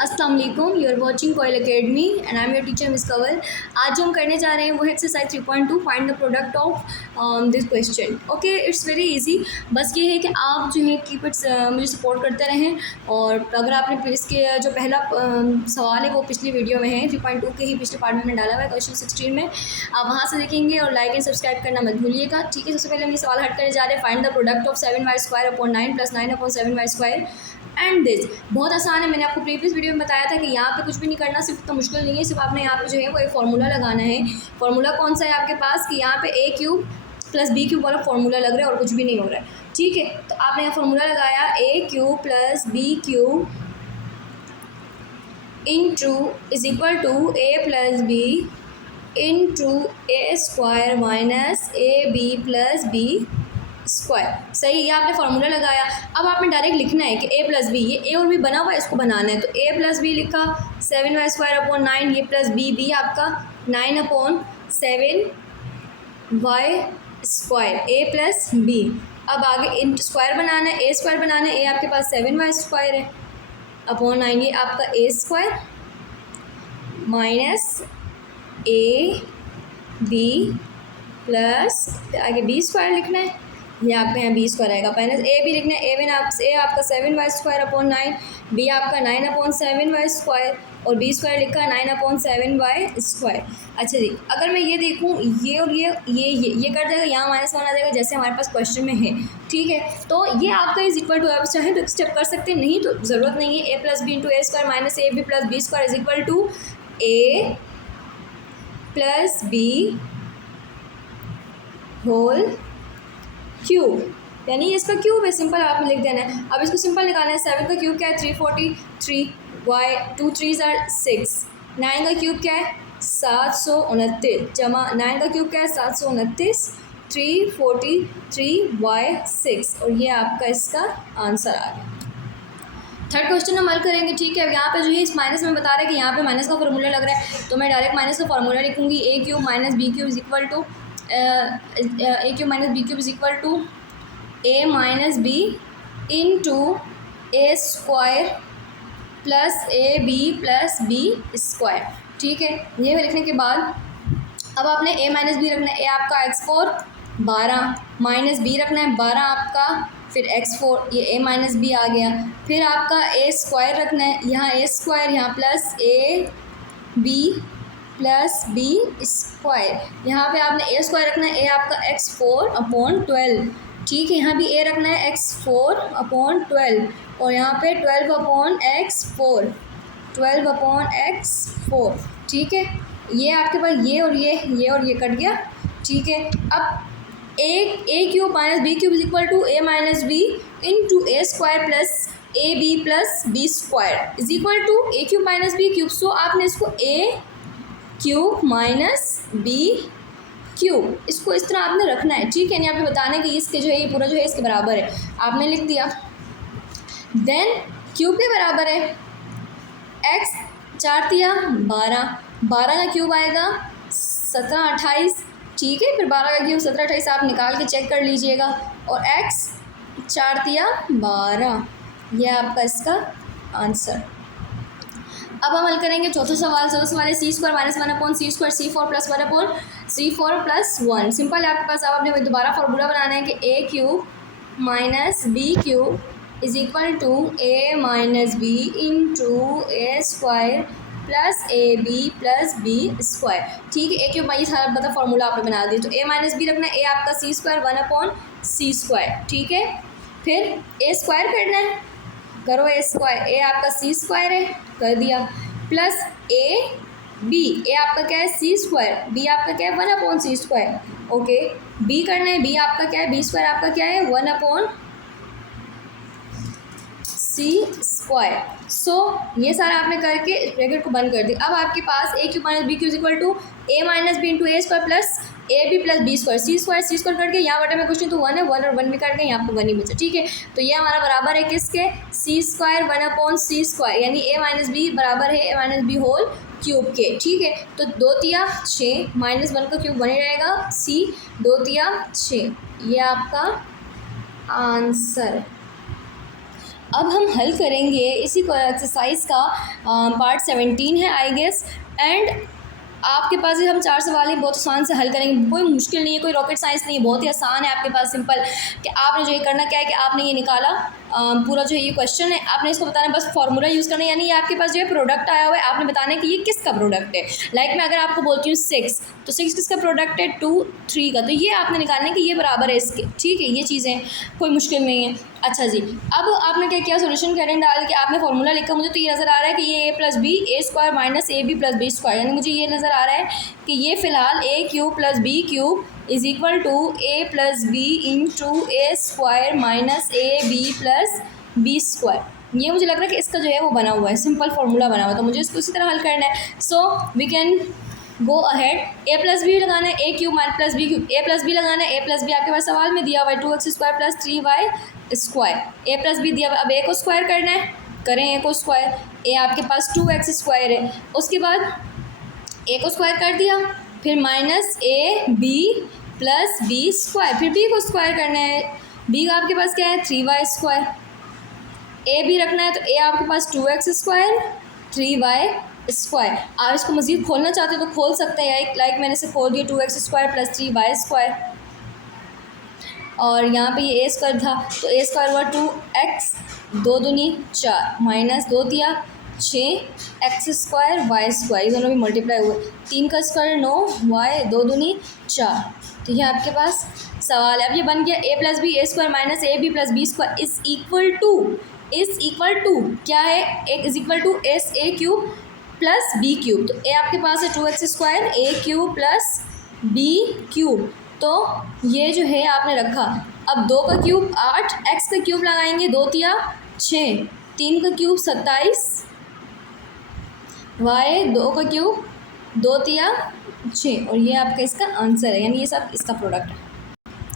अस्सलाम वालेकुम, you are watching Koyal academy and I am your teacher miss Kanwal. आज जो हम करने जा रहे हैं वो है exercise 3.2 find the product of this question. Okay, it's very easy. बस ये है कि आप जो है कीप इट्स मुझे सपोर्ट करते रहें। और अगर आपने इसके जो पहला सवाल है वो पिछली वीडियो में है 3.2 के ही पिछले पार्ट में डाला हुआ है क्वेश्चन 16 में, आप वहाँ से देखेंगे और लाइक एंड सब्सक्राइब करना मत भूलिएगा। ठीक है, सबसे पहले हम ये सवाल हट करने जा रहे हैं। Find the product of 7y² upon 9 plus 9 upon 7y² and this. बहुत आसान है, मैंने आपको प्रीवियस वीडियो में बताया था कि यहाँ पे कुछ भी नहीं करना, सिर्फ इतना मुश्किल नहीं है। सिर्फ आपने यहाँ पे जो है वो एक फार्मूला लगाना है। फार्मूला कौन सा है आपके पास कि यहाँ पे a cube plus B cube वाला फार्मूला लग रहा है और कुछ भी नहीं हो रहा है। ठीक है, तो आपने यहाँ फार्मूला लगाया a cube plus B cube into is equal to a plus B into a square minus A B plus B square. सही, ये आपने फार्मूला लगाया। अब आपने डायरेक्ट लिखना है कि a प्लस बी, ये a और b बना हुआ है, इसको बनाना है। तो a प्लस बी लिखा 7y² अपॉन 9, ये प्लस b आपका 9 upon 7y², a plus B. अब आगे इन स्क्वायर बनाना है, a स्क्वायर बनाना है। a आपके पास 7y² है अपॉन 9, ये आपका a² minus a b plus आगे b² लिखना है। ये आपका यहाँ b² आएगा, माइनस ए बी लिखना है। ए आपका 7y² अपॉन 9, बी आपका 9 अपॉन 7y² और b² लिखा 9 अपॉन 7y²। अच्छा जी, अगर मैं ये देखूँ ये और ये कर देगा, यहाँ -1 आ जाएगा जैसे हमारे पास क्वेश्चन में है। ठीक है, तो ये आपका इज इक्वल टू, आप चाहें तो स्टेप कर सकते हैं, नहीं तो ज़रूरत नहीं है। a plus B into a² minus A B plus b² is equal to a plus B whole cube, यानी इसका क्यूब है। सिंपल आपने लिख देना है। अब इसको सिंपल निकालना है। 7 का क्यूब क्या है 343, y 2 3s are 6। 9 का क्यूब क्या है 729 जमा 9 का क्यूब क्या है 729, 343y6 और ये आपका इसका आंसर आ गया। थर्ड क्वेश्चन हम हल करेंगे। ठीक है, अब यहाँ पे जो है इस माइनस में बता रहा है कि यहाँ पे माइनस का फार्मूला लग रहा है, तो मैं डायरेक्ट माइनस का फार्मूला लिखूँगी। a cube minus B cube is equal to a cube minus B cube is equal to a minus B into a² plus A B plus b²। ठीक है, ये लिखने के बाद अब आपने a माइनस बी रखना है। a आपका x4 12 माइनस बी रखना है 12 आपका, फिर x4, ये a माइनस बी आ गया। फिर आपका a² रखना है, यहाँ a², यहाँ plus A B plus b²। यहाँ पे आपने a² रखना है, a आपका x4 अपॉन 12। ठीक है, यहाँ भी a रखना है x4 अपॉन 12 और यहाँ पे 12 अपॉन x4, 12 अपॉन x4। ठीक है, ये आपके पास ये और ये कट गया। ठीक है, अब a cube minus B cube is equal to a minus B into a² plus A B plus b² is equal to a cube minus B cube. So आपने इसको a cube minus B cube, इसको इस तरह आपने रखना है। ठीक है, नहीं आपने बताना है कि इसके जो है ये पूरा जो है इसके बराबर है, आपने लिख दिया। देन क्यूब के बराबर है x 4 दिया 12, 12 का क्यूब आएगा 17 28। ठीक है, फिर 12 का क्यूब 17 28 आप निकाल के चेक कर लीजिएगा और x 4 दिया 12, यह आपका इसका आंसर। अब हम हल करेंगे चौथा सवाल। चौथा सवाल है c² minus 1 upon c² c4 plus 1 upon c4 plus 1। Simple है आपके पास। अब आपने दोबारा फार्मूला बनाना है कि a cube minus B cube is equal to a minus B into a² plus A B plus b²। ठीक है, a क्यूब ये सारा मतलब फार्मूला आपने बना दिया। तो a माइनस बी रखना है, a आपका c² 1 अपॉन c²। ठीक है, फिर a² करना है, करो a², a आपका c² है, कर दिया, प्लस ए बी, ए आपका क्या है c², बी आपका क्या है 1 अपॉन c²। ओके, बी करना है, बी आपका क्या है b² आपका क्या है 1 अपॉन c²। सो ये सारा आपने करके ब्रैकेट को बंद कर दिया। अब आपके पास a cube minus B cube equal to a minus B into a² plus A B plus b², c² कट गया। यहाँ बटे में क्वेश्चन तो 1 है, 1 और 1 भी कट गए, यहाँ पे 1 ही बचा। ठीक है, तो ये हमारा बराबर है किसके c² 1 अपॉन c², यानी a माइनस बी बराबर है a minus B whole cube के। ठीक है, तो 2 तिया 6 माइनस 1 का क्यूब 1 ही रहेगा, c 2 तिया 6, ये आपका आंसर। अब हम हल करेंगे इसी को एक्सरसाइज का पार्ट 17 है आई गेस। एंड आपके पास ये हम 4 सवाल ही बहुत आसान से हल करेंगे, कोई मुश्किल नहीं है, कोई रॉकेट साइंस नहीं है, बहुत ही आसान है आपके पास। सिंपल कि आपने जो ये करना क्या है कि आपने ये निकाला पूरा जो है ये क्वेश्चन है, आपने इसको बताना है, बस फार्मूला यूज़ करना है। यानी ये आपके पास जो है प्रोडक्ट आया हुआ है, आपने बताना है कि ये किसका प्रोडक्ट है। लाइक मैं अगर आपको बोलती हूँ 6, तो 6 किसका प्रोडक्ट है, 2 3 का, तो ये आपने निकालना है कि ये बराबर है इसके। ठीक है, ये चीज़ें कोई मुश्किल नहीं है। अच्छा जी, अब आपने क्या किया, सोल्यूशन करेंट डाल के आपने फार्मूला लिखा। मुझे तो ये नज़र आ रहा है कि ये a plus B A square minus A B plus B square, यानी मुझे ये नज़र आ रहा है कि ये फ़िलहाल a cube plus B cube is equal to a plus B into A square minus A B plus B square. ये मुझे लग रहा है कि इसका जो है वो बना हुआ है, सिंपल फार्मूला बना हुआ है, तो मुझे इसको उसी तरह हल करना है। So we can go ahead, A plus B लगाना है, A cube minus plus B cube, A plus B लगाना है, ए प्लस बी आपके पास सवाल में दिया हुआ है 2x square plus 3y square, A plus B दिया हुआ है। अब ए को स्क्वायर करना है, करें ए को स्क्वायर, ए आपके पास 2x स्क्वायर है, उसके बाद ए को स्क्वायर कर दिया, फिर minus A B plus B square, फिर बी को स्क्वायर करना है, बी का आपके पास क्या है 3y स्क्वायर, ए भी रखना है, तो ए आपके पास 2x स्क्वायर 3y स्क्वायर। आप इसको मज़ीद खोलना चाहते हो तो खोल सकते हैं, लाइक मैंने इसे खोल दिया 2x square plus 3y square, और यहाँ पे ये ए स्क्वायर था तो ए स्क्वायर हुआ 2x, 2 दूनी 4 माइनस 2 दिया 6 x स्क्वायर वाई स्क्वायर, ये दोनों भी मल्टीप्लाई हुए, 3 का स्क्वायर 9 y 2 दूनी 4, तो ये आपके पास सवाल है। अब ये बन गया a plus B A square minus A B plus B square is equal to क्या है, एक is equal to as A cube plus B cube, तो ए आपके पास है 2x square A cube plus B cube, तो ये जो है आपने रखा। अब 2 का क्यूब 8, x का क्यूब लगाएंगे 2 तिया 6, 3 का क्यूब 27, y 2 का क्यूब 2 तिया 6, और ये आपका इसका आंसर है, यानी ये सब इसका प्रोडक्ट है।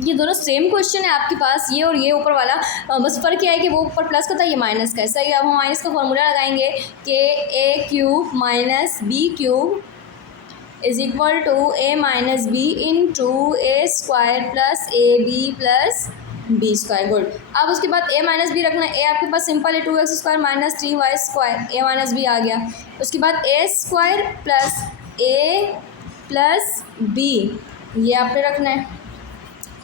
ये दोनों सेम क्वेश्चन है आपके पास, ये और ये ऊपर वाला, बस फ़र्क क्या है कि वो ऊपर प्लस का था, ये माइनस का है। सही, अब हम माइनस का फॉर्मूला लगाएंगे कि A cube minus B cube is equal to A minus B into A square plus A B plus B square. Good. अब उसके बाद ए माइनस बी रखना है, ए आपके पास सिंपल है 2x square minus 3y square, A minus B आ गया। उसके बाद A square plus A plus B, ये आपने रखना है।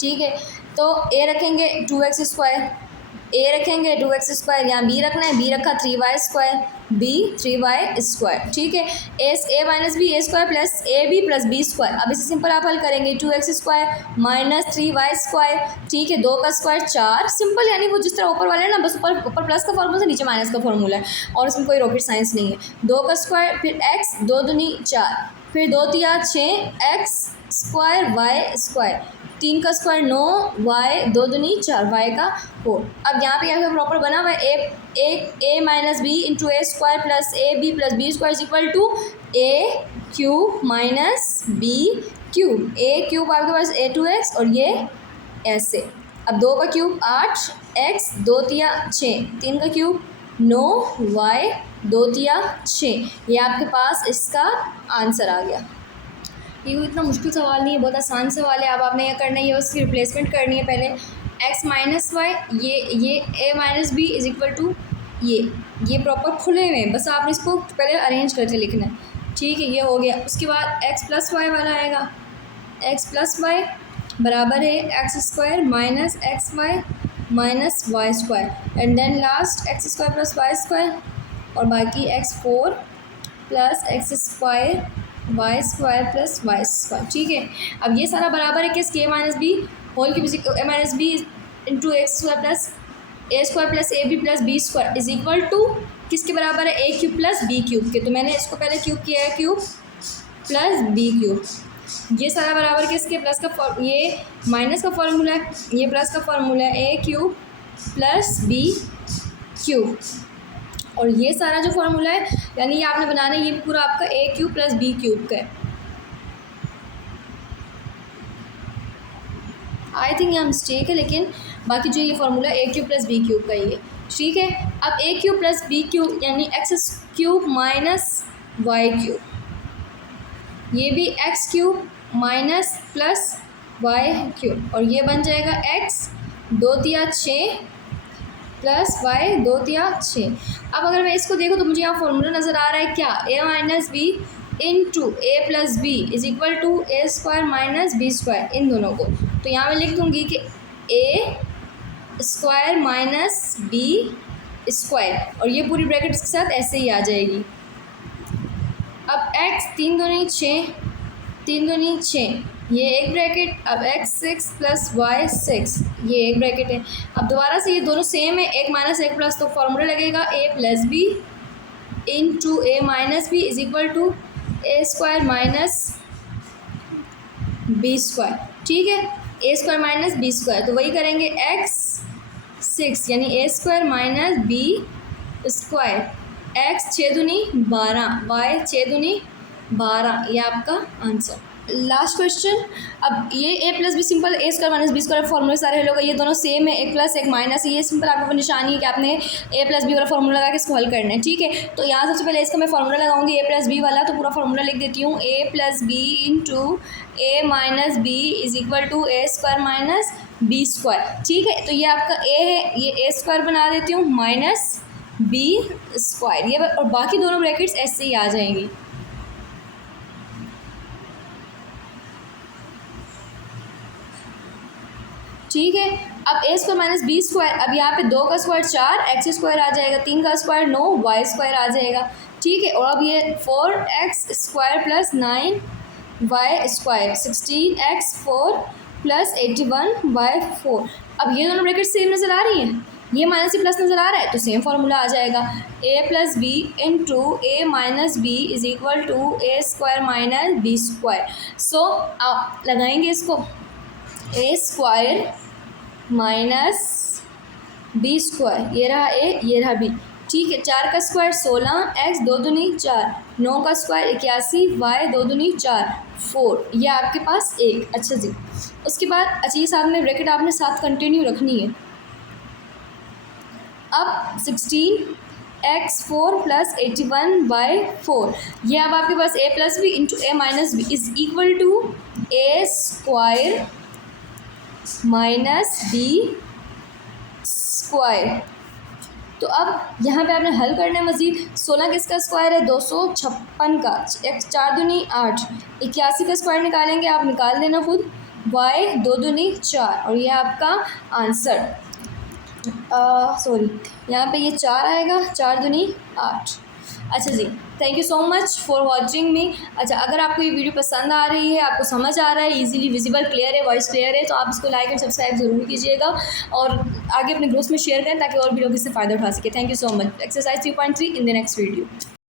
ठीक है, तो ए रखेंगे 2x स्क्वायर, ए रखेंगे 2x स्क्वायर, यहाँ बी रखना है, बी रखा 3y square, B 3y square. ठीक है, A minus B A square plus A B plus B square. अब इसे सिंपल आप हल करेंगे 2x square minus 3y square. ठीक है, 2 का स्क्वायर 4, सिंपल, यानी वो जिस तरह ऊपर वाले हैं ना, बस ऊपर प्लस का फॉर्मूला है, नीचे माइनस का फॉर्मूला है, और इसमें कोई रॉकेट साइंस नहीं है। 2 का स्क्वायर फिर x 2 दूनी 4, फिर 2 तिया 6 x स्क्वायर वाई स्क्वायर, 3 का स्क्वायर 9 y 2 दूनी 4 y का 4। अब यहाँ पे क्या प्रॉपर बना हुआ है, A minus B into A square plus A B plus B square is equal to A cube minus B cube, A cube आपके पास a2x और ये ऐसे। अब 2 का क्यूब 8 x 2 तिया 6, 3 का क्यूब 9 y 2 तिया 6, ये आपके पास इसका आंसर आ गया। ये कोई इतना मुश्किल सवाल नहीं है, बहुत आसान सवाल है। अब आपने यह करना है, ये उसकी रिप्लेसमेंट करनी है पहले, x माइनस वाई, ये a minus B is equal to ये प्रॉपर खुले हुए हैं, बस आपने इसको पहले अरेंज करके लिखना है। ठीक है, ये हो गया। उसके बाद x प्लस वाई वाला आएगा, x प्लस वाई बराबर है X square minus X Y minus Y square, and then last X square plus Y square, और बाकी x4 plus X square Y square plus Y square. ठीक है, अब ये सारा बराबर है किसके, ए माइनस बी होल की, A minus B into X square plus A square plus A B plus B square is equal to किसके बराबर है, A cube plus B cube के। तो मैंने इसको पहले क्यूब किया है, क्यूब प्लस बी क्यूब, ये सारा बराबर किसके, प्लस का, ये माइनस का फॉर्मूला है, ये प्लस का फॉर्मूला है, A cube plus B cube, और ये सारा जो फार्मूला है, यानी ये आपने बनाना है, ये पूरा आपका ए क्यूब प्लस बी क्यूब का है। आई थिंक यहाँ मिस्टेक है, लेकिन बाकी जो ये formula A cube plus B cube का ही है। ठीक है, अब A cube plus B cube यानी X cube minus Y cube, ये भी X cube minus plus Y cube, और ये बन जाएगा एक्स 2 तिया 6 प्लस वाई 2 तिया 6। अब अगर मैं इसको देखूँ तो मुझे यहाँ फॉर्मूला नज़र आ रहा है क्या, A minus B into A plus B is equal to A square minus B square, इन दोनों को। तो यहाँ मैं लिख दूँगी कि A square minus B square, और ये पूरी ब्रैकेट इसके साथ ऐसे ही आ जाएगी। अब x 3 दूनी 6, 3 दूनी 6, ये एक ब्रैकेट। अब x 6 प्लस वाई 6, ये एक ब्रैकेट है। अब दोबारा से ये दोनों सेम है, एक माइनस एक प्लस, तो फॉर्मूला लगेगा a plus B into A minus B is equal to A square minus B square. ठीक है, A square minus B square, तो वही करेंगे x 6 यानी A square minus B square, x 6 दूनी 12, y 6 दूनी 12, ये आपका आंसर। Last question. अब ये ए प्लस बी सिंपल, ए स्क्वायर माइनस बी स्क्वायर फॉर्मूले सारे हल हो गए, ये दोनों सेम है, एक प्लस एक माइनस है, ये सिंपल आपको निशानी है कि आपने ए प्लस बी वाला फॉर्मूला लगा के इसको हल करना है। ठीक है, तो यहाँ सबसे पहले इसका मैं फॉर्मूला लगाऊंगी ए प्लस बी वाला, तो पूरा फॉर्मूला लिख देती हूँ, A plus B into A minus B is equal to A square minus B square. ठीक है, तो ये आपका ए है, ये ए स्क्वायर बना देती हूँ माइनस बी स्क्वायर, ये और बाकी दोनों ब्रैकेट्स ऐसे ही आ जाएंगी। ठीक है, अब ए स्क्वायर माइनस बी स्क्वायर, अब यहाँ पे 2 का स्क्वायर 4, एक्स स्क्वायर आ जाएगा, 3 का स्क्वायर 9, वाई स्क्वायर आ जाएगा। ठीक है, और अब ये 4x square plus 9 Y square 16x 4 plus 81 Y 4। अब ये दोनों ब्रैकेट सेम नज़र आ रही हैं, ये माइनस से प्लस नज़र आ रहा है, तो सेम फार्मूला आ जाएगा, A plus B into A minus B is equal to A square minus B square. So आप लगाएंगे इसको, A square minus B square, ये रहा ए, ये रहा बी। ठीक है, 4 का स्क्वायर 16, एक्स 2 दूनी 4, 9 का स्क्वायर 81, वाई 2 दूनी 4 4, ये आपके पास एक। अच्छा जी, उसके बाद अच्छा ये साथ में ब्रैकेट आपने साथ कंटिन्यू रखनी है। अब 16x 4 प्लस 81 बाई 4, ये अब आपके पास a plus B into A minus B is equal to A square minus B square. तो अब यहाँ पे आपने हल करना है मज़ीद। 16 किसका स्क्वायर है, 256 का, x 4 दूनी 8, 81 का स्क्वायर निकालेंगे, आप निकाल देना खुद, y 2 दूनी 4, और ये आपका आंसर। सॉरी, यहाँ पे ये 4 आएगा, 4 दूनी 8। अच्छा जी, thank you so much for watching me. अच्छा, अगर आपको ये वीडियो पसंद आ रही है, आपको समझ आ रहा है, इजीली विजिबल क्लियर है, वॉइस क्लियर है, तो आप इसको लाइक एंड सब्सक्राइब ज़रूर कीजिएगा और आगे अपने ग्रुप्स में शेयर करें ताकि और भी लोग इससे फ़ायदा उठा सकें। Thank you so much. Exercise 3.3 in the next video.